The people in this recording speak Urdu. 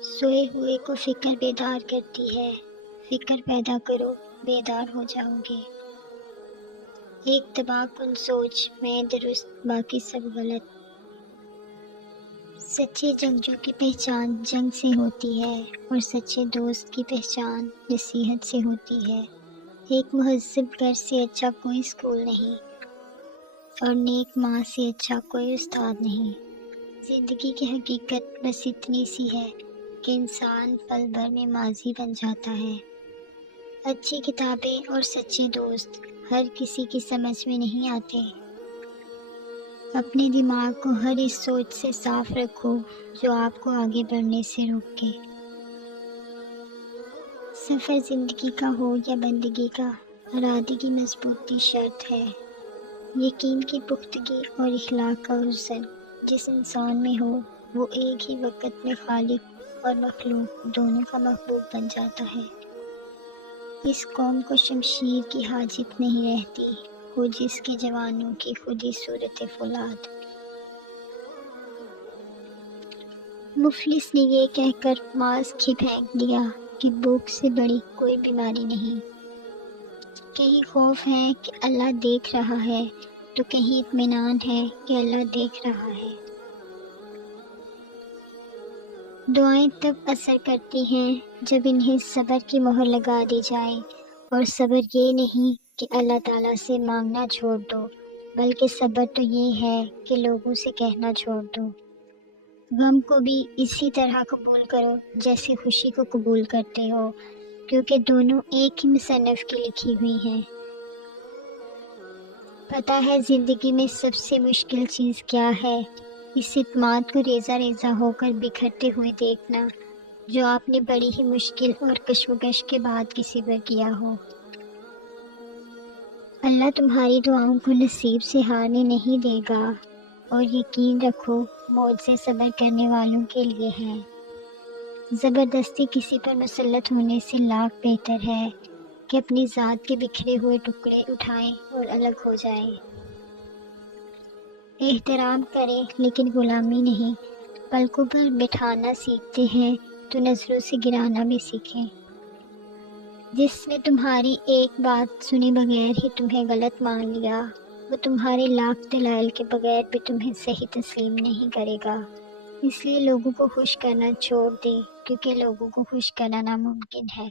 سوئے ہوئے کو فکر بیدار کرتی ہے، فکر پیدا کرو بیدار ہو جاؤ گے۔ ایک تباہ کن سوچ، میں درست باقی سب غلط۔ سچے جنگجو کی پہچان جنگ سے ہوتی ہے، اور سچے دوست کی پہچان نصیحت سے ہوتی ہے۔ ایک مہذب گھر سے اچھا کوئی اسکول نہیں، اور نیک ماں سے اچھا کوئی استاد نہیں۔ زندگی کی حقیقت بس اتنی سی ہے کہ انسان پل بھر میں ماضی بن جاتا ہے۔ اچھی کتابیں اور سچے دوست ہر کسی کی سمجھ میں نہیں آتے۔ اپنے دماغ کو ہر اس سوچ سے صاف رکھو جو آپ کو آگے بڑھنے سے روکے۔ سفر زندگی کا ہو یا بندگی کا، ارادے کی مضبوطی شرط ہے۔ یقین کی پختگی اور اخلاق کا حسن جس انسان میں ہو، وہ ایک ہی وقت میں خالق اور مخلوق دونوں کا محبوب بن جاتا ہے۔ اس قوم کو شمشیر کی حاجت نہیں رہتی، ہو جس کے جوانوں کی خود ہی صورت فولاد۔ مفلس نے یہ کہہ کر ماسک ہی پھینک دیا کہ بھوک سے بڑی کوئی بیماری نہیں۔ کہیں خوف ہے کہ اللہ دیکھ رہا ہے، تو کہیں اطمینان ہے کہ اللہ دیکھ رہا ہے۔ دعائیں تب اثر کرتی ہیں جب انہیں صبر کی مہر لگا دی جائے، اور صبر یہ نہیں کہ اللہ تعالیٰ سے مانگنا چھوڑ دو، بلکہ صبر تو یہ ہے کہ لوگوں سے کہنا چھوڑ دو۔ غم کو بھی اسی طرح قبول کرو جیسے خوشی کو قبول کرتے ہو، کیونکہ دونوں ایک ہی مصنف کی لکھی ہوئی ہیں۔ پتہ ہے زندگی میں سب سے مشکل چیز کیا ہے؟ اس اعتماد کو ریزہ ریزہ ہو کر بکھرتے ہوئے دیکھنا، جو آپ نے بڑی ہی مشکل اور کشمکش کے بعد کسی پر کیا ہو۔ اللہ تمہاری دعاؤں کو نصیب سے ہارنے نہیں دے گا، اور یقین رکھو معجزے صبر کرنے والوں کے لیے ہیں۔ زبردستی کسی پر مسلط ہونے سے لاکھ بہتر ہے کہ اپنی ذات کے بکھرے ہوئے ٹکڑے اٹھائیں اور الگ ہو جائیں۔ احترام کریں لیکن غلامی نہیں۔ پلکوں پر بٹھانا سیکھتے ہیں تو نظروں سے گرانا بھی سیکھیں۔ جس نے تمہاری ایک بات سنے بغیر ہی تمہیں غلط مان لیا، وہ تمہارے لاکھ دلائل کے بغیر بھی تمہیں صحیح تسلیم نہیں کرے گا۔ اس لیے لوگوں کو خوش کرنا چھوڑ دے، کیونکہ لوگوں کو خوش کرنا ناممکن ہے۔